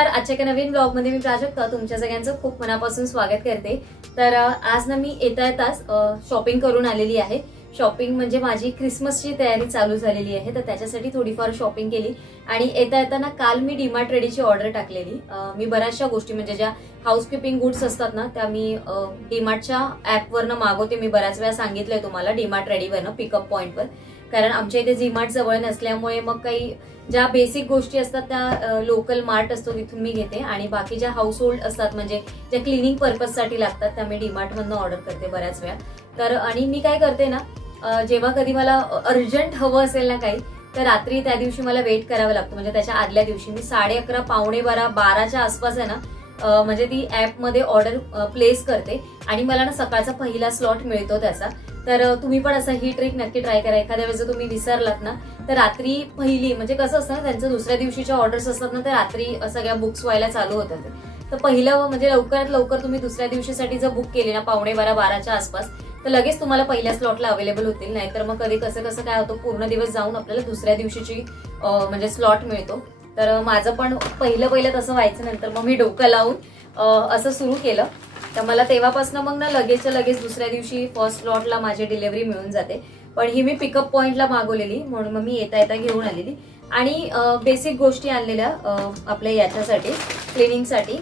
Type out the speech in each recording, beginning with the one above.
नमस्कार. आजच्या एका नवीन ब्लॉग मध्ये मी प्राजक्ता तुमच्या सगळ्यांचं खूप मनापासून स्वागत करते. तर आज ना मी येताच शॉपिंग करून आलेली आहे. शॉपिंग म्हणजे माझी क्रिसमसची तयारी चालू झालेली आहे, तर त्याच्यासाठी थोडीफार शॉपिंग केली. आणि येताना काल मी डीमार्ट रेडीची ऑर्डर टाकलेली. मी बऱ्याचशा गोष्टी म्हणजे ज्या हाऊसकीपिंग गुड्स असतात ना त्या मी डीमार्टच्या ऍपवरनं मागवते. मी बऱ्याच वेळा सांगितलंय तुम्हाला डीमार्ट रेडीवरनं पिकअप पॉइंटवर, कारण आमच्या इथे डीमार्ट जवळ नसल्यामुळे मग काही ज्या बेसिक गोष्टी असतात त्या लोकल मार्ट असतो तिथून मी घेते, आणि बाकी ज्या हाऊस होल्ड असतात म्हणजे ज्या क्लिनिंग पर्पजसाठी लागतात त्या मी डीमार्ट मधनं ऑर्डर करते बऱ्याच वेळा. तर आणि मी काय करते ना, जेव्हा कधी मला अर्जंट हवं असेल ना काही, तर रात्री त्या दिवशी मला वेट करावं लागतं. म्हणजे त्याच्या आदल्या दिवशी मी 11:30 पावणे 12च्या आसपास आहे ना म्हणजे ती ऍप मध्ये ऑर्डर प्लेस करते आणि मला ना सकाळचा पहिला स्लॉट मिळतो त्याचा. तर तुम्ही पण असं ही ट्रिक नक्की ट्राय करा. एखाद्या वेळेस जर तुम्ही विसरलात ना तर रात्री पहिली म्हणजे कसं असतं ना, त्यांचं दुसऱ्या दिवशीच्या ऑर्डर्स असतात ना तर रात्री सगळ्या बुक्स व्हायला चालू होतात. तर पहिलं म्हणजे लवकरात लवकर तुम्ही दुसऱ्या दिवशीसाठी जर बुक केली ना 11:15-12च्या आसपास, तर लगेच तुम्हाला पहिल्या स्लॉटला अवेलेबल होतील. नाहीतर मग कधी कसं काय होतं, पूर्ण दिवस जाऊन आपल्याला दुसऱ्या दिवशीची म्हणजे स्लॉट मिळतो. तर माझं पण पहिलं तसं व्हायचं. नंतर मग मी डोकं लावून असं सुरू केलं, तर मला तेव्हापासून मग ना लगेच दुसऱ्या दिवशी फर्स्ट स्लॉटला माझी डिलिव्हरी मिळून जाते. पण ही मी पिकअप पॉइंटला मागवलेली, म्हणून मग मी येता घेऊन आलेली. आणि बेसिक गोष्टी आणलेल्या आपल्या याच्यासाठी क्लिनिंगसाठी.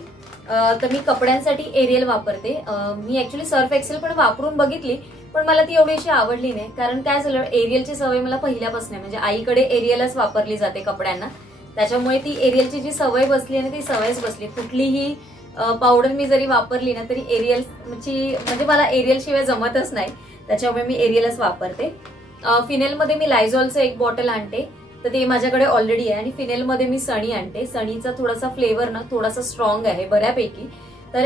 तर मी कपड्यांसाठी एरियल वापरते. मी ऍक्च्युली सर्फ एक्सेल पण वापरून बघितली, पण मला ती एवढी अशी आवडली नाही. कारण काय झालं, एरियलची सवय मला पहिल्यापासून आहे. म्हणजे आईकडे एरियलच वापरली जाते कपड्यांना, त्याच्यामुळे ती एरियलची जी सवय बसली आहे ना ती सवयच बसली. कुठलीही पावडर मी जरी वापरली ना तरी एरियलची म्हणजे मला एरियल शिवाय जमतच नाही, त्याच्यामुळे मी एरियलच वापरते. फिनेलमध्ये मी लायझॉलचं एक बॉटल आणते, तर ते माझ्याकडे ऑलरेडी आहे. आणि फिनेलमध्ये मी सणी आणते. सणीचा थोडासा फ्लेवर ना थोडासा स्ट्रॉंग आहे बऱ्यापैकी. तर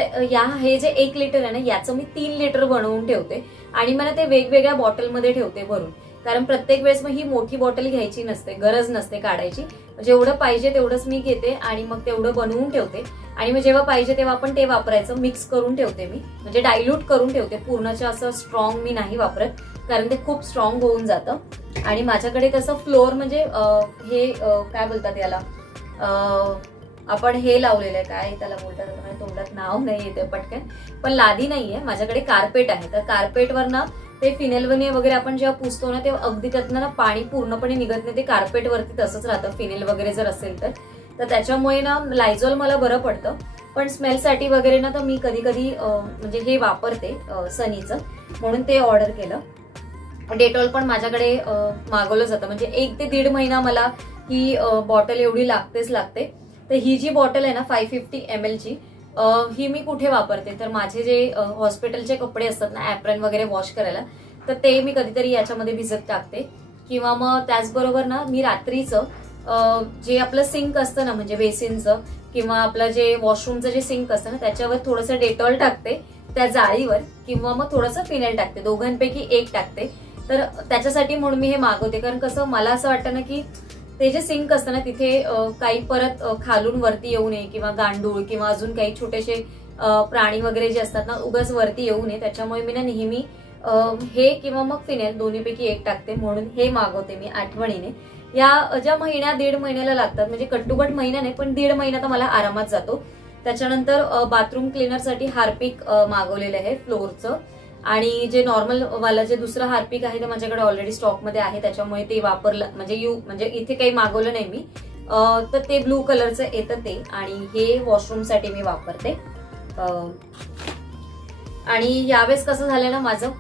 हे जे 1 लिटर आहे ना याचं मी 3 लिटर बनवून ठेवते आणि मला ते वेगवेगळ्या बॉटलमध्ये ठेवते भरून. कारण प्रत्येक वेळेस मग ही मोठी बॉटल घ्यायची नसते, गरज नसते काढायची. जेवढं पाहिजे तेवढंच मी घेते आणि मग तेवढं बनवून ठेवते. आणि मग जेव्हा पाहिजे तेव्हा आपण ते वापरायचं. मिक्स करून ठेवते मी, म्हणजे डायल्यूट करून ठेवते. पूर्णच्या असं स्ट्रॉंग मी नाही वापरत, कारण ते खूप स्ट्रॉंग होऊन जातं. आणि माझ्याकडे कसं फ्लोअर म्हणजे हे काय बोलतात याला, आपण हे लावलेलं आहे, काय त्याला बोलतात, तोंडात नाव नाही येते पटकन, पण लादी नाहीये माझ्याकडे, कार्पेट आहे. तर कार्पेटवर ना ते फिनेल वगैरे आपण जेव्हा पुसतो ना तेव्हा अगदी त्यातनं ना पाणी पूर्णपणे निघत नाही. ते कार्पेटवरती तसंच राहतं फिनेल वगैरे जर असेल तर त्याच्यामुळे ना लायझॉल मला बरं पडतं. पण स्मेलसाठी वगैरे ना तर मी कधी म्हणजे हे वापरते सनीचं, म्हणून ते ऑर्डर केलं. डेटॉल पण माझ्याकडे मागवलं जातं. म्हणजे 1 ते 1.5 महिना मला ही बॉटल एवढी लागते. तर ही जी बॉटल आहे ना 550 ml ची, ही मी कुठे वापरते, तर माझे जे हॉस्पिटलचे कपडे असतात ना ऍप्रन वगैरे वॉश करायला, तर ते मी कधीतरी याच्यामध्ये भिजत टाकते. किंवा मग त्याचबरोबर ना मी रात्रीचं जे आपलं सिंक असतं ना म्हणजे बेसिनचं किंवा आपलं जे वॉशरूमचं जे सिंक असतं ना त्याच्यावर थोडंसं डेटॉल टाकते त्या जाळीवर, किंवा मग थोडंसं फिनेल टाकते. दोघांपैकी एक टाकते. तर त्याच्यासाठी म्हणून मी हे मागवते. कारण कसं मला असं वाटतं ना की ते जे सिंक असतं ना तिथे काही परत खालून वरती येऊ नये, किंवा गांडूळ किंवा अजून काही छोटेसे प्राणी वगैरे जे असतात ना उगाच वरती येऊ नये. त्याच्यामुळे मी ना नेहमी हे किंवा मग फिनेल दोन्हीपैकी एक टाकते, म्हणून हे मागवते मी आठवणीने. या ज्या महिन्या 1.5 महिन्याला लागतात, म्हणजे कट्टुकट महिना नाही पण 1.5 महिना तर मला आरामात जातो. त्याच्यानंतर बाथरूम क्लीनरसाठी हार्पिक मागवलेलं आहे फ्लोअरचं. आणि जे नॉर्मल वाला जे दुसरं हार्पिक आहे ते माझ्याकडे ऑलरेडी स्टॉकमध्ये आहे, त्याच्यामुळे ते वापरलं म्हणजे इथे काही मागवलं नाही मी. तर ते ब्लू कलरचं येतं ते. आणि हे वॉशरूमसाठी मी वापरते. आणि यावेळेस कसं झालं ना माझं,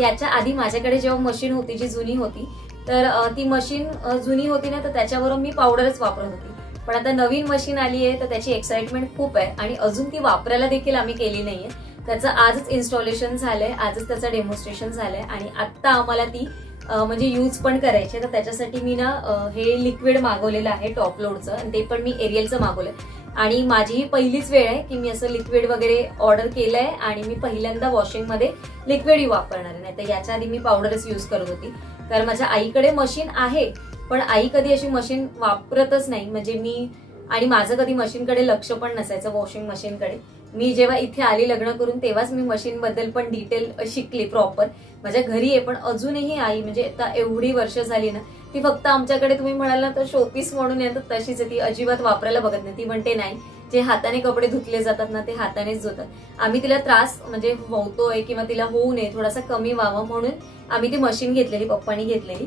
याच्या आधी माझ्याकडे जेव्हा मशीन होती जी जुनी होती, तर ती मशीन जुनी होती ना तर त्याच्यावर मी पावडरच वापरत होती. पण आता नवीन मशीन आली आहे तर त्याची एक्साइटमेंट खूप आहे आणि अजून ती वापरायला देखील आम्ही केली नाहीये. त्याचं आजच इन्स्टॉलेशन झालंय, आजच त्याचं डेमॉन्स्ट्रेशन झालंय आणि आता आम्हाला ती म्हणजे यूज पण करायची. तर त्याच्यासाठी मी ना हे लिक्विड मागवलेलं आहे टॉप लोडचं, आणि ते पण मी एरियलचं मागवलंय. आणि माझी ही पहिलीच वेळ आहे की मी असं लिक्विड वगैरे ऑर्डर केलंय आणि मी पहिल्यांदा वॉशिंगमध्ये लिक्विड वापरणार आहे. नाही तर याच्या आधी मी पावडरच यूज करत होती. कारण माझ्या आईकडे मशीन आहे, पण आई कधी अशी मशीन वापरतच नाही. म्हणजे मी आणि माझं कधी मशीनकडे लक्ष पण नसायचं, वॉशिंग मशीनकडे. मी जेव्हा इथे आली लग्न करून तेव्हाच मी मशीन बद्दल पण डिटेल शिकली प्रॉपर. माझ्या घरी आहे पण अजूनही आई म्हणजे आता एवढी वर्ष झाली ना ती फक्त आमच्याकडे तुम्ही म्हणाल ना तर शोपीस म्हणून येतात तशीच आहे, ती अजिबात वापरायला बघत नाही. ती म्हणते नाही, जे हाताने कपडे धुतले जातात ना ते हातानेच धुतात. आम्ही तिला त्रास म्हणजे होतोय किंवा तिला होऊ नये, थोडासा कमी व्हावं म्हणून आम्ही ती मशीन घेतलेली, पप्पानी घेतलेली.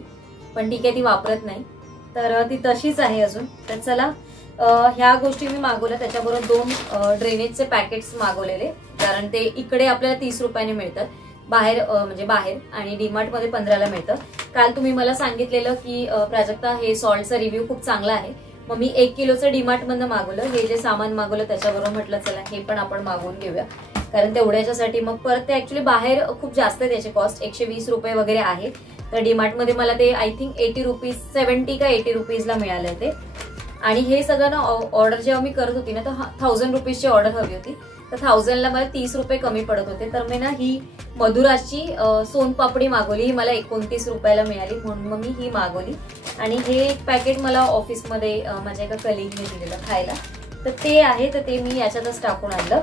पण ठीक आहे, ती वापरत नाही, तर ती तशीच आहे अजून. तर चला, ह्या गोष्टी मी मागवल्या. त्याच्याबरोबर 2 ड्रेनेजचे पॅकेट्स मागवलेले, कारण ते इकडे आपल्याला 30 रुपयाने मिळतात बाहेर, म्हणजे बाहेर, आणि डीमार्ट मध्ये 15ला मिळतं. काल तुम्ही मला सांगितलेलं की प्राजक्ता हे सॉल्टचा रिव्ह्यू खूप चांगला आहे, मग मी 1 किलोचं डीमार्ट मधनं मागवलं. हे जे सामान मागवलं त्याच्याबरोबर म्हटलं चला हे पण आपण मागवून घेऊया, कारण तेवढ्याच्यासाठी मग परत ते ऍक्च्युली बाहेर खूप जास्त आहे, त्याचे कॉस्ट 120 रुपये वगैरे आहे. तर डीमार्ट मध्ये मला ते आय थिंक 80 रुपीज, 70 का 80 रुपीजला मिळालं ते. आणि हे सगळं ना ऑर्डर जेव्हा मी करत होती ना तर 1000 रुपीजची ऑर्डर हवी होती, तर 1000ला मला 30 रुपये कमी पडत होते. तर मी ना ही मधुराजची सोनपापडी मागवली, ही मला 29 रुपयाला मिळाली, म्हणून मग मी ही मागवली. आणि हे एक पॅकेट मला ऑफिसमध्ये माझ्या एका कलिगने दिलेलं खायला, तर ते आहे, तर ते मी याच्यातच टाकून आणलं.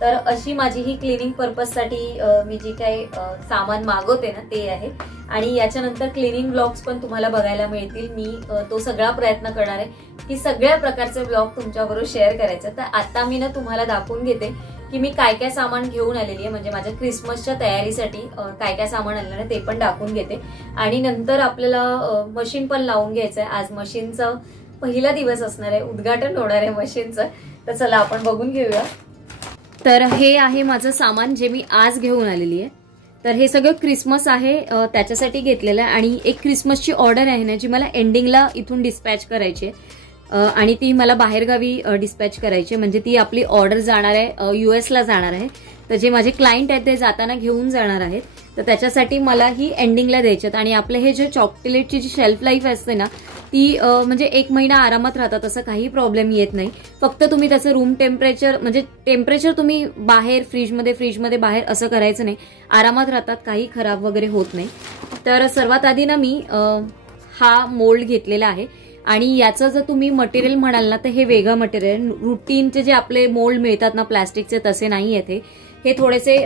तर अशी माझी ही क्लिनिंग पर्पजसाठी मी जी काही सामान मागवते ना ते आहे. आणि याच्यानंतर क्लिनिंग ब्लॉग्स पण तुम्हाला बघायला मिळतील. मी तो सगळा प्रयत्न करणार आहे की सगळ्या प्रकारचे ब्लॉग तुमच्याबरोबर शेअर करायचे. तर आता मी ना तुम्हाला दाखवून घेते की मी काय काय सामान घेऊन आलेली आहे, म्हणजे माझ्या क्रिसमसच्या तयारीसाठी काय काय सामान आणलं ना ते पण दाखवून घेते. आणि नंतर आपल्याला मशीन पण लावून घ्यायचं आहे. आज मशीनचा पहिला दिवस असणार आहे, उद्घाटन होणार आहे मशीनचं. तर चला आपण बघून घेऊया. तर हे आहे माझं सामान जे मी आज घेऊन आलेली आहे. तर हे सगळं क्रिसमस आहे त्याच्यासाठी घेतलेलं आहे. आणि एक क्रिसमसची ऑर्डर आहे ना जी मला एंडिंगला इथून डिस्पॅच करायची आहे, आणि ती मला बाहेरगावी डिस्पॅच करायची, म्हणजे ती आपली ऑर्डर जाणार आहे US ला जाणार आहे. तर जे माझे क्लायंट आहेत ते जाताना घेऊन जाणार आहेत, तर त्याच्यासाठी मला ही एंडिंगला द्यायची. आणि आपले हे जे चॉकलेटची जी शेल्फ लाईफ असते ना ती म्हणजे 1 महिना आरामात राहतात, असं काही प्रॉब्लेम येत नाही. फक्त तुम्ही त्याचं रूम टेम्परेचर म्हणजे टेम्परेचर तुम्ही बाहेर फ्रीजमध्ये बाहेर असं करायचं नाही, आरामात राहतात, काही खराब वगैरे होत नाही. तर सर्वात आधी ना मी हा मोल्ड घेतलेला आहे. आणि याचं जर तुम्ही मटेरियल म्हणाल ना तर हे वेगळं मटेरियल, रुटीनचे जे आपले मोल्ड मिळतात ना प्लास्टिकचे तसे नाही आहेत. हे थोडेसे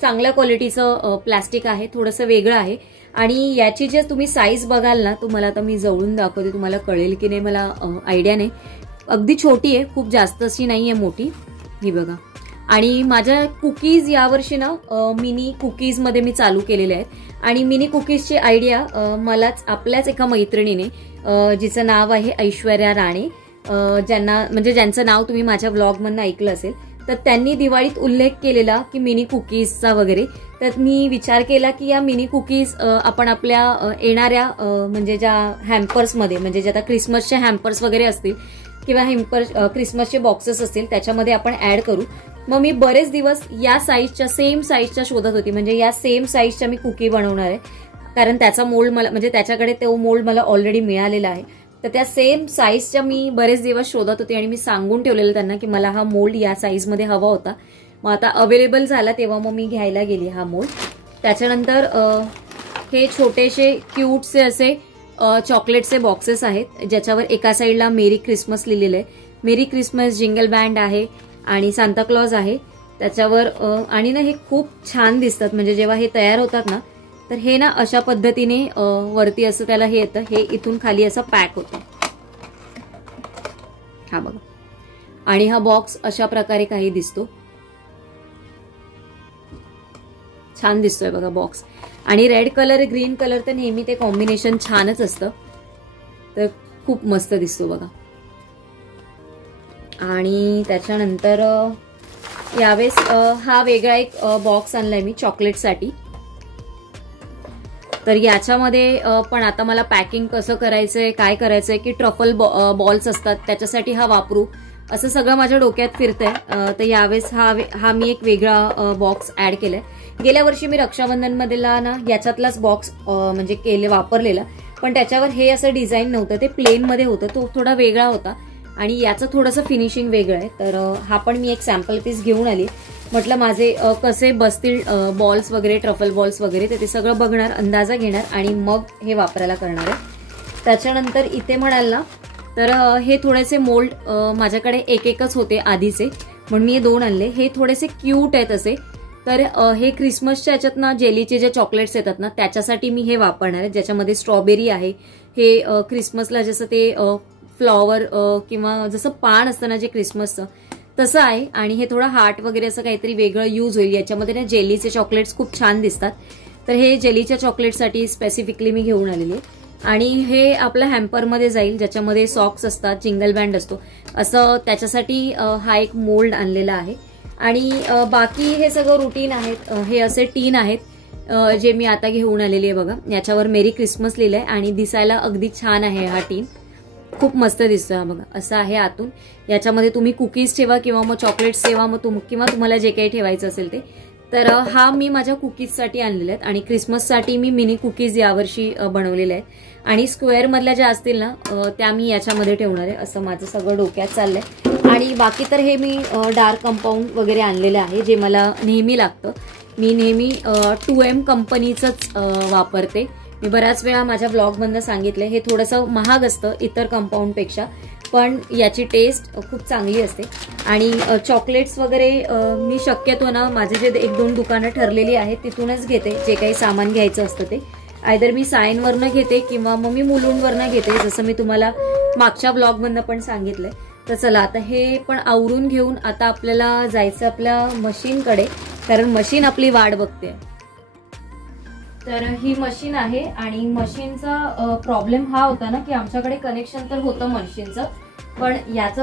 चांगल्या क्वालिटीचं प्लास्टिक आहे, थोडंसं वेगळं आहे. आणि याची जे तुम्ही साईज बघाल ना, तुम्हाला आता मी जवळून दाखवते, तुम्हाला कळेल की नाही मला आयडिया नाही. अगदी छोटी आहे, खूप जास्त अशी नाही आहे मोठी, ही बघा. आणि माझ्या कुकीज यावर्षी ना मिनी कुकीज मध्ये मी चालू केलेले आहेत. आणि मिनी कुकीजची आयडिया मलाच आपल्याच एका मैत्रिणीने, जिचं नाव आहे ऐश्वर्या राणे, ज्यांचं नाव तुम्ही माझ्या ब्लॉगमधनं ऐकलं असेल, तर त्यांनी दिवाळीत उल्लेख केलेला की मिनी कुकीजचा वगैरे. तर मी विचार केला की या मिनी कुकीज आपण आपल्या येणाऱ्या म्हणजे ज्या हॅम्पर्समध्ये, म्हणजे जे आता क्रिसमसचे हॅम्पर्स वगैरे असतील किंवा क्रिसमसचे बॉक्सेस असतील त्याच्यामध्ये आपण ऍड करू. मग मी बरेच दिवस या साईजच्या, सेम साईजच्या शोधत होती, म्हणजे या सेम साईजच्या मी कुकी बनवणार आहे, कारण त्याचा मोल्ड मला, म्हणजे त्याच्याकडे तो मोल्ड मला ऑलरेडी मिळालेला आहे. तर त्या सेम साईजच्या मी बरेच दिवस शोधत होते आणि मी सांगून ठेवलेलं त्यांना की मला हा मोल्ड या साईजमध्ये हवा होता. मग आता अवेलेबल झाला तेव्हा मग मी घ्यायला गेली हा मोल्ड. त्याच्यानंतर हे छोटेसे क्यूटचे असे चॉकलेटचे बॉक्सेस आहेत, ज्याच्यावर एका साईडला मेरी क्रिसमस लिहिलेलं आहे. मेरी क्रिसमस जिंगल बँड आहे आणि सांताक्लॉज आहे त्याच्यावर. आणि ना हे खूप छान दिसतात, म्हणजे जेव्हा हे तयार होतात ना तर हे ना अशा पद्धतीने वरती असं त्याला हे येतं, हे इथून खाली असं पॅक होतं, हा बघा. आणि हा बॉक्स अशा प्रकारे काही दिसतो, छान दिसतोय बघा बॉक्स. आणि रेड कलर, ग्रीन कलर तर नेहमी ते कॉम्बिनेशन छानच असतं, तर खूप मस्त दिसतो बघा. आणि त्याच्यानंतर यावेळेस हा वेगळा एक बॉक्स आणलाय मी चॉकलेटसाठी. तर याच्यामध्ये पण आता मला पॅकिंग कसं करायचंय, काय करायचंय, की ट्रफल बॉल्स असतात त्याच्यासाठी हा वापरू, असं सगळं माझ्या डोक्यात फिरतंय. तर यावेळेस हा मी एक वेगळा बॉक्स ऍड केलाय. गेल्या वर्षी मी रक्षाबंधनमध्ये ना याच्यातलाच बॉक्स म्हणजे वापरलेला, पण त्याच्यावर हे असं डिझाईन नव्हतं, ते प्लेन मध्ये होतं, तो थोडा वेगळा होता आणि याचं थोडंसं फिनिशिंग वेगळं आहे. तर हा पण मी एक सॅम्पल पीस घेऊन आली, म्हटलं माझे कसे बसतील बॉल्स वगैरे, ट्रफल बॉल्स वगैरे, तर ते सगळं बघणार, अंदाजा घेणार आणि मग हे वापरायला करणार आहे. त्याच्यानंतर इथे म्हणाल ना तर हे थोडेसे मोल्ड माझ्याकडे एकच होते आधीचे, म्हणून मी हे 2 आणले. हे थोडेसे क्यूट आहेत असे. तर हे क्रिसमसच्या याच्यात ना जेलीचे जे चॉकलेट्स येतात ना त्याच्यासाठी मी हे वापरणार आहे, ज्याच्यामध्ये स्ट्रॉबेरी आहे, हे क्रिसमसला जसं ते फ्लॉवर किंवा जसं पान असतं ना जे क्रिसमसचं तसं आहे. आणि हे थोडं हार्ट वगैरे असं काहीतरी वेगळं यूज होईल. याच्यामध्ये ना जेलीचे चॉकलेट्स खूप छान दिसतात, तर हे जेलीच्या चॉकलेटसाठी स्पेसिफिकली मी घेऊन आलेली आहे. आणि हे आपल्या हॅम्परमध्ये जाईल, ज्याच्यामध्ये सॉक्स असतात, जिंगल बँड असतो, असं त्याच्यासाठी हा एक मोल्ड आणलेला आहे. आणि बाकी हे सगळं रुटीन आहेत. हे असे टीन आहेत जे मी आता घेऊन आलेली आहे बघा. याच्यावर मेरी क्रिसमस लिहिलंय आणि दिसायला अगदी छान आहे हा टीन, खूप मस्त दिसतोय बघा. असं आहे आतून. याच्यामध्ये तुम्ही कुकीज ठेवा किंवा मग चॉकलेट्स ठेवा, मग किंवा तुम्हाला जे काही ठेवायचं असेल ते. तर हा मी माझ्या कुकीजसाठी आणलेले आहेत आणि क्रिसमससाठी मी मिनी कुकीज यावर्षी बनवलेले आहेत. आणि स्क्वेअर मधल्या ज्या असतील ना त्या मी याच्यामध्ये ठेवणार आहे, असं माझं सगळं डोक्यात चाललंय. आणि बाकी तर हे मी डार्क कंपाऊंड वगैरे आणलेलं आहे जे मला नेहमी लागतं. मी नेहमी 2M कंपनीचंच वापरते. मी बऱ्याच वेळा माझ्या ब्लॉगमधनं सांगितलंय, हे थोडंसं महाग असतं इतर कंपाऊंडपेक्षा, पण याची टेस्ट खूप चांगली असते. आणि चॉकलेट्स वगैरे मी शक्यतो ना माझे जे 1-2 दुकानं ठरलेली आहेत तिथूनच घेते. जे काही सामान घ्यायचं असतं ते आयदर मी सायनवरनं घेते किंवा मग मी मुलुंडवरनं घेते, जसं मी तुम्हाला मागच्या ब्लॉगमधनं पण सांगितलंय. तर चला आता हे पण आवरून घेऊन आता आपल्याला जायचं आपल्या मशीनकडे, कारण मशीन आपली वाट बघते. तर ही मशीन आहे आणि मशीनचा प्रॉब्लेम हा होता ना की आमच्याकडे कनेक्शन तर होतं मशीनचं, पण याचा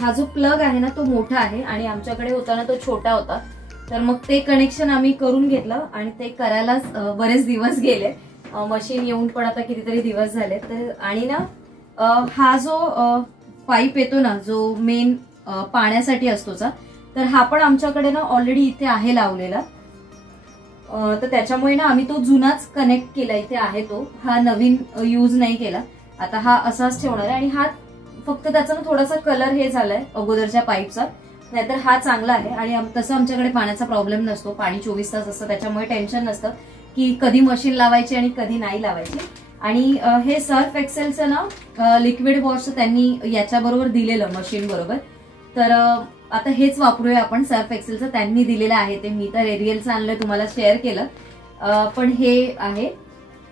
हा जो प्लग आहे ना तो मोठा आहे आणि आमच्याकडे होता ना तो छोटा होता. तर मग ते कनेक्शन आम्ही करून घेतलं आणि ते करायलाच बरेच दिवस गेले. मशीन येऊन पण आता कितीतरी दिवस झाले. तर आणि ना हा जो पाईप येतो ना जो मेन पाण्यासाठी असतोचा, तर हा पण आमच्याकडे ना ऑलरेडी इथे आहे लावलेला. तर त्याच्यामुळे ना आम्ही तो जुनाच कनेक्ट केला, इथे आहे तो, हा नवीन यूज नाही केला. आता हा असाच ठेवणार आहे. आणि हा फक्त त्याचा ना थोडासा कलर हे झालाय अगोदरच्या पाईपचा, नाहीतर हा चांगला आहे. आणि तसं आमच्याकडे पाण्याचा प्रॉब्लेम नसतो, पाणी 24 तास असतं, त्याच्यामुळे टेन्शन नसतं की कधी मशीन लावायची आणि कधी नाही लावायची. आणि हे सर्फ एक्सेलचं ना लिक्विड वॉश त्यांनी याच्याबरोबर दिलेलं मशीन बरोबर. तर आता हेच वापरूया आपण, सर्फ एक्सेलचं त्यांनी दिलेलं आहे ते. मी तर एरियलचं आणलंय, तुम्हाला शेअर केलं, पण हे आहे.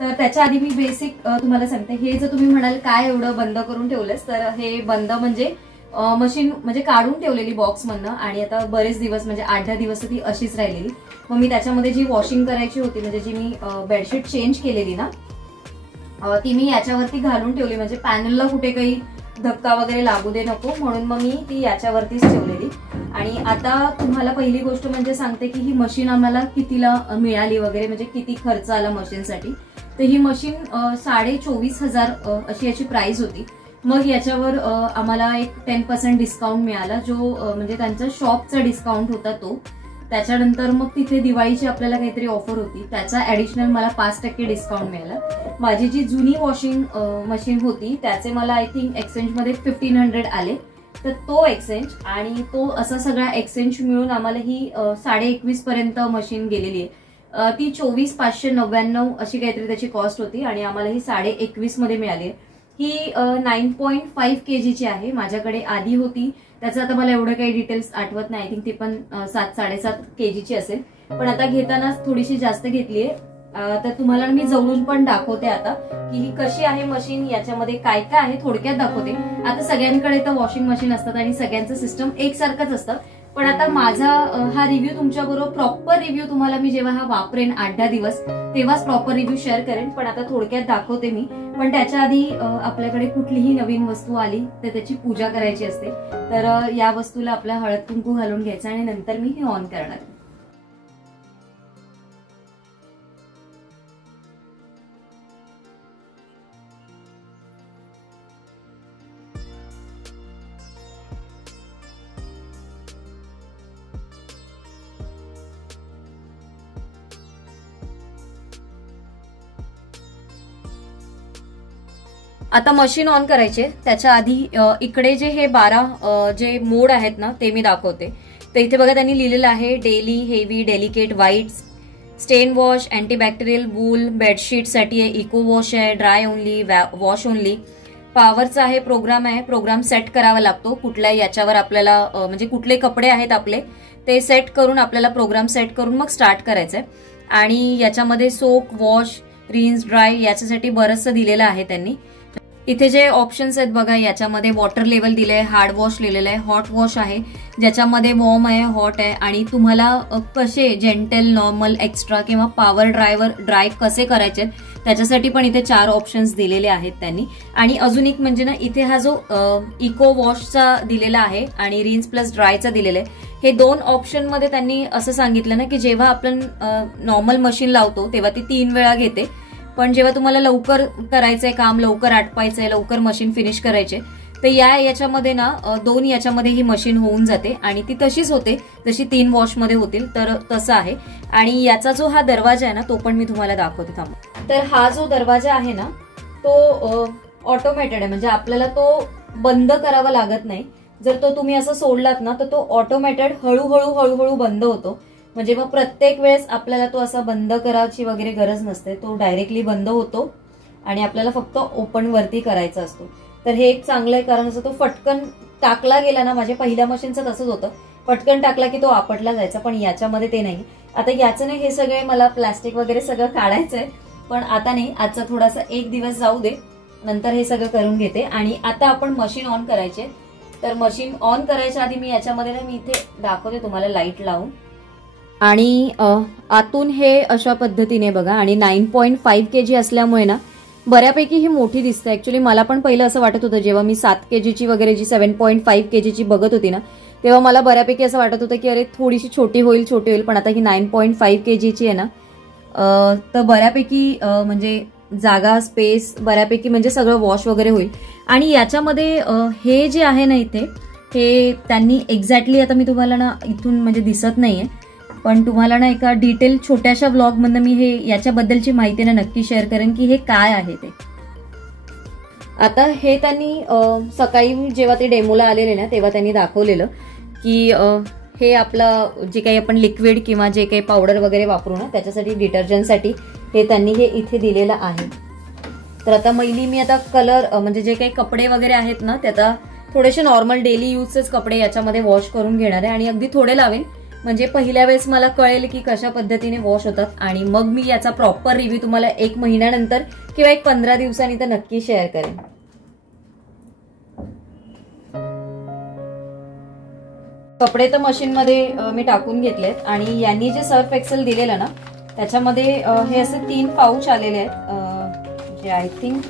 तर त्याच्या आधी मी बेसिक तुम्हाला सांगते. हे जर तुम्ही म्हणाल काय एवढं बंद करून ठेवलंस, तर हे बंद म्हणजे मशीन म्हणजे काढून ठेवलेली बॉक्समधनं आणि आता बरेच दिवस म्हणजे 8-10 दिवस ती अशीच राहिलेली. मग मी त्याच्यामध्ये जी वॉशिंग करायची होती म्हणजे जी मी बेडशीट चेंज केलेली ना ती मी याच्यावरती घालून ठेवली, म्हणजे पॅनलला कुठे काही धक्का वगैरे लागू दे नको म्हणून मग मी ती याच्यावरतीच ठेवलेली. आणि आता तुम्हाला पहिली गोष्ट म्हणजे सांगते की ही मशीन आम्हाला कितीला मिळाली वगैरे, म्हणजे किती खर्च आला मशीनसाठी. तर ही मशीन 24,500 अशी याची प्राइस होती. मग याच्यावर आम्हाला एक 10% डिस्काउंट मिळाला, जो म्हणजे त्यांचा शॉपचा डिस्काउंट होता तो. त्याच्यानंतर मग तिथे दिवाळीची आपल्याला काहीतरी ऑफर होती, त्याचा ऍडिशनल मला 5% डिस्काउंट मिळाला. माझी जी जुनी वॉशिंग मशीन होती त्याचे मला आय थिंक एक्सचेंजमध्ये 1500 आले. तर तो एक्सचेंज आणि तो असा सगळा एक्सचेंज मिळून आम्हाला ही 21,500 पर्यंत मशीन गेलेली आहे. ती 24,599 अशी काहीतरी त्याची कॉस्ट होती आणि आम्हाला ही 21,500 मध्ये मिळाली. ही 9.5 kgची आहे. माझ्याकडे आधी होती, त्याचं आता मला एवढं काही डिटेल्स आठवत नाही, आय थिंक ती पण 7-7.5 kgची असेल, पण आता घेताना थोडीशी जास्त घेतलीये. तर तुम्हाला मी जवळून पण दाखवते आता की ही कशी आहे मशीन, याच्यामध्ये काय काय आहे थोडक्यात दाखवते. आता सगळ्यांकडे तर वॉशिंग मशीन असतात आणि सगळ्यांचं सिस्टम एकसारखंच असतं, पण आता माझा हा रिव्ह्यू तुमच्याबरोबर प्रॉपर रिव्ह्यू तुम्हाला मी जेव्हा हा वापरेन 8-10 दिवस तेव्हाच प्रॉपर रिव्ह्यू शेअर करेन, पण आता थोडक्यात दाखवते मी. पण त्याच्या आधी आपल्याकडे कुठलीही नवीन वस्तू आली तर त्याची पूजा करायची असते. तर या वस्तूला आपल्या हळद कुंकू घालून घ्यायचं आणि नंतर मी हे ऑन करणार. आता मशीन ऑन करायचे त्याच्या आधी इकडे जे हे 12 जे मोड आहेत ना ते मी दाखवते. तर इथे बघा त्यांनी लिहिलेलं आहे डेली, हेवी, डेलिकेट, व्हाईट्स, स्टेन वॉश, अँटीबॅक्टेरियल, वूल, बेडशीट साठी आहे, इको वॉश आहे, ड्राय ओनली, वॉश ओनली. पॉवरचा आहे, प्रोग्राम आहे, प्रोग्राम सेट करावा लागतो कुठल्या याच्यावर आपल्याला म्हणजे कुठले कपडे आहेत आपले ते सेट करून आपल्याला प्रोग्राम सेट करून मग स्टार्ट करायचंय. आणि याच्यामध्ये सोक, वॉश, रिन्स, ड्राय याच्यासाठी बरंचसं दिलेलं आहे त्यांनी. इथे जे ऑप्शन्स आहेत बघा, याच्यामध्ये वॉटर लेवल दिलंय, हार्ड वॉश लिहिलेलं आहे, हॉट वॉश आहे, ज्याच्यामध्ये वॉर्म आहे, हॉट आहे, आणि तुम्हाला कसे जेंटल, नॉर्मल, एक्स्ट्रा किंवा पॉवर ड्राय कसे करायचे त्याच्यासाठी पण इथे 4 ऑप्शन्स दिलेले आहेत त्यांनी. आणि अजून एक म्हणजे ना, इथे हा जो इको वॉशचा दिलेला आहे आणि रिन्स प्लस ड्रायचा दिलेला आहे, हे 2 ऑप्शन मध्ये त्यांनी असं सांगितलं ना की जेव्हा आपण नॉर्मल मशीन लावतो तेव्हा ती 3 वेळा घेते, पण जेव्हा तुम्हाला लवकर करायचंय काम, लवकर आटपायचंय, लवकर मशीन फिनिश करायचे, तर याच्यामध्ये ना 2 याच्यामध्ये ही मशीन होऊन जाते आणि ती तशीच होते जशी 3 वॉशमध्ये होतील. तर तसं आहे. आणि याचा जो हा दरवाजा आहे ना, तो पण मी तुम्हाला दाखवते थांबा. तर हा जो दरवाजा आहे ना, तो ऑटोमॅटेड आहे, म्हणजे आपल्याला तो बंद करावा लागत नाही. जर तो तुम्ही असं सोडलात ना, तर तो ऑटोमॅटेड हळूहळू बंद होतो. म्हणजे मग प्रत्येक वेळेस आपल्याला तो असा बंद करायची वगैरे गरज नसते, तो डायरेक्टली बंद होतो आणि आपल्याला फक्त ओपन वरती करायचा असतो. तर हे एक चांगलं आहे, कारण असं तो फटकन टाकला गेला ना, माझ्या पहिल्या मशीनचं तसंच होतं, पटकन टाकला की तो आपटला जायचा, पण याच्यामध्ये ते नाही. आता याचं नाही, हे सगळे मला प्लास्टिक वगैरे सगळं काढायचंय, पण आता नाही, आजचा थोडासा एक दिवस जाऊ दे, नंतर हे सगळं करून घेते. आणि आता आपण मशीन ऑन करायचे. तर मशीन ऑन करायच्या आधी मी याच्यामध्ये ना, मी इथे दाखवते तुम्हाला लाईट लावून. आणि आतून हे अशा पद्धतीने बघा, आणि 9.5 kg असल्यामुळे ना बऱ्यापैकी ही मोठी दिसते. ऍक्च्युली मला पण पहिलं असं वाटत होतं, जेव्हा मी 7 kgची वगैरे जी 7.5 kgची बघत होती ना, तेव्हा मला बऱ्यापैकी असं वाटत होतं की अरे थोडीशी छोटी होईल, पण आता ही 9.5 kgची आहे ना, तर बऱ्यापैकी म्हणजे जागा, स्पेस बऱ्यापैकी, म्हणजे सगळं वॉश वगैरे होईल. आणि याच्यामध्ये हे जे आहे ना इथे, हे त्यांनी एक्झॅक्टली, आता मी तुम्हाला ना इथून म्हणजे दिसत नाहीये, पण तुम्हाला ना एका डिटेल छोट्याशा व्लॉग मधनं मी हे याच्याबद्दलची माहिती ना नक्की शेअर करेन की हे काय आहे ते. आता हे त्यांनी सकाळी जेव्हा ते डेमोला आलेले ना, तेव्हा त्यांनी दाखवलेलं की हे आपलं जे काही आपण लिक्विड किंवा जे काही पावडर वगैरे वापरू ना, त्याच्यासाठी डिटर्जंटसाठी हे त्यांनी हे इथे दिलेलं आहे. तर आता मी आता कलर म्हणजे जे काही कपडे वगैरे आहेत ना, त्याचा थोडेसे नॉर्मल डेली यूजचेच कपडे याच्यामध्ये वॉश करून घेणार आहे आणि अगदी थोडे लावेल, म्हणजे पहिल्या वेळेस मला कळेल की कशा पद्धतीने वॉश होतात. आणि मग मी याचा प्रॉपर रिव्ह्यू तुम्हाला 1 महिन्यानंतर किंवा 15 दिवसांनी तर नक्की शेअर करेन. कपडे तर मशीनमध्ये मी टाकून घेतलेत. आणि यांनी जे सर्फ एक्सेल दिलेलं ना, त्याच्यामध्ये हे असे 3 पाऊच आलेले आहेत, जे आय थिंक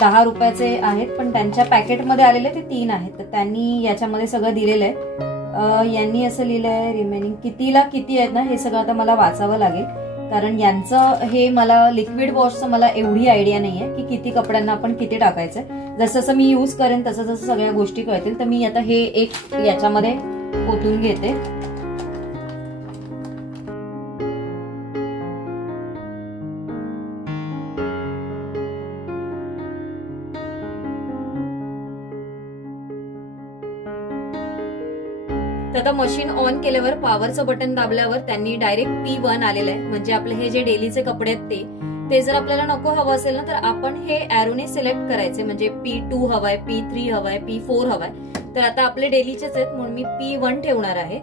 10 रुपयाचे आहेत, पण त्यांच्या पॅकेटमध्ये आलेले ते 3 आहेत. तर त्यांनी याच्यामध्ये सगळं दिलेलं आहे. यांनी असं लिहिलंय रिमेनिंग कितीला किती आहेत ना, हे सगळं आता मला वाचावं लागेल, कारण यांचं हे मला लिक्विड वॉशचं मला एवढी आयडिया नाहीये की किती कपड्यांना आपण किती टाकायचंय. जसं जसं मी यूज करेन तसं जसं सगळ्या गोष्टी कळतील. तर मी आता हे एक याच्यामध्ये ओतून घेते. तर आता मशीन ऑन केल्यावर पॉवरचं बटन दाबल्यावर त्यांनी डायरेक्ट P1 आलेलं आहे, म्हणजे आपले हे जे डेलीचे कपडे आहेत ते जर आपल्याला नको हवं असेल ना, तर आपण हे एरोने सिलेक्ट करायचे, म्हणजे P2 हवाय, P3 हवाय, P4 हवाय. तर आता आपले डेलीचेच आहेत म्हणून मी P1 ठेवणार आहे.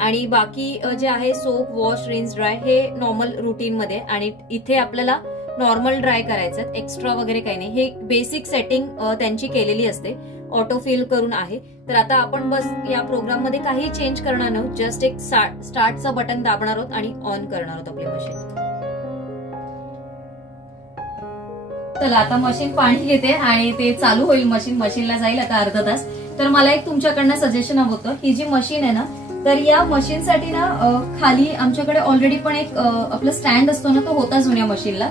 आणि बाकी जे आहे सोप, वॉश, रिन्स, ड्राय हे नॉर्मल रुटीन मध्ये. आणि इथे आपल्याला नॉर्मल ड्राय करायचं, एक्स्ट्रा वगैरे काही नाही. हे बेसिक सेटिंग त्यांची केलेली असते, ऑटो फिल करून आहे. तर आता आपण बस या प्रोग्राम मध्ये काही चेंज करणार नाही, जस्ट एक स्टार्टचं बटन दाबणार आहोत आणि ऑन करणार आहोत आपली मशीन. चला आता मशीन पाणी घेते आणि ते चालू होईल. मशीनला जाईल आता अर्धा तास. तर मला एक तुमच्याकडनं सजेशन हवं होतं, ही जी मशीन आहे ना, तर या मशीनसाठी ना खाली आमच्याकडे ऑलरेडी पण एक आपलं स्टँड असतो ना, तो होता जुन्या मशीनला,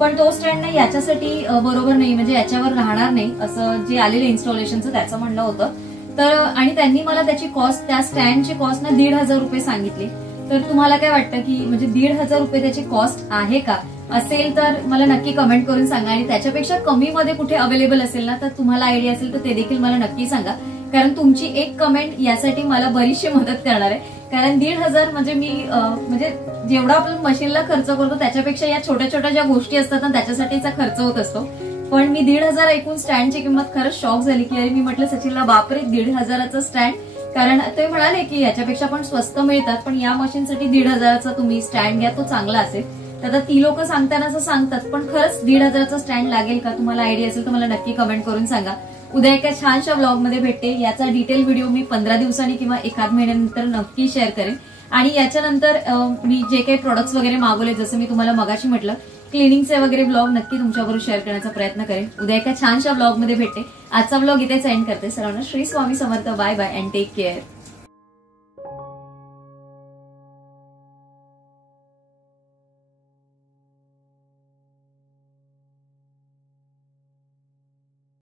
पण तो स्टँड ना याच्यासाठी बरोबर नाही, म्हणजे याच्यावर राहणार नाही असं जे आलेलं इन्स्टॉलेशनचं त्याचं म्हणणं होतं. तर आणि त्यांनी मला त्याची कॉस्ट, त्या स्टँडची कॉस्ट ना 1,500 रुपये सांगितली. तर तुम्हाला काय वाटतं की म्हणजे 1,500 रुपये त्याची कॉस्ट आहे का? असेल तर मला नक्की कमेंट करून सांगा. आणि त्याच्यापेक्षा कमी मध्ये कुठे अवेलेबल असेल ना, तर तुम्हाला आयडिया असेल तर ते देखील मला नक्की सांगा, कारण तुमची एक कमेंट यासाठी मला बरीचशी मदत करणार आहे. कारण 1,500 म्हणजे मी म्हणजे जेवढा आपण मशीनला खर्च करतो त्याच्यापेक्षा या छोट्या छोट्या ज्या गोष्टी असतात ना, त्याच्यासाठीचा खर्च होत असतो. पण मी 1,500 ऐकून स्टँडची किंमत खरंच शॉक झाली की अरे, मी म्हटलं सचिनला बापरे 1,500चं स्टँड. कारण ते म्हणाले की याच्यापेक्षा पण स्वस्त मिळतात, पण या मशीनसाठी 1,500चा तुम्ही स्टँड घ्या, तो चांगला असेल. तर आता ती लोक सांगताना असं सांगतात, पण खरंच 1,500चा स्टँड लागेल का? तुम्हाला आयडिया असेल तर मला नक्की कमेंट करून सांगा. उद्या एका छानशा ब्लॉग मध्ये भेटते. याचा डिटेल व्हिडिओ मी 15 दिवसांनी किंवा एखाद महिन्यानंतर नक्की शेअर करेन. आणि याच्यानंतर मी जे काही प्रोडक्ट्स वगैरे मागवले, जसं मी तुम्हाला मगाशी म्हटलं, क्लिनिंगचे वगैरे ब्लॉग नक्की तुमच्याबरोबर शेअर करण्याचा प्रयत्न करेन. उद्या एका छानशा ब्लॉग मध्ये भेटते. आजचा ब्लॉग इथेच एंड करते. सर्वांना Shri Swami Samarth. Bye bye and take care.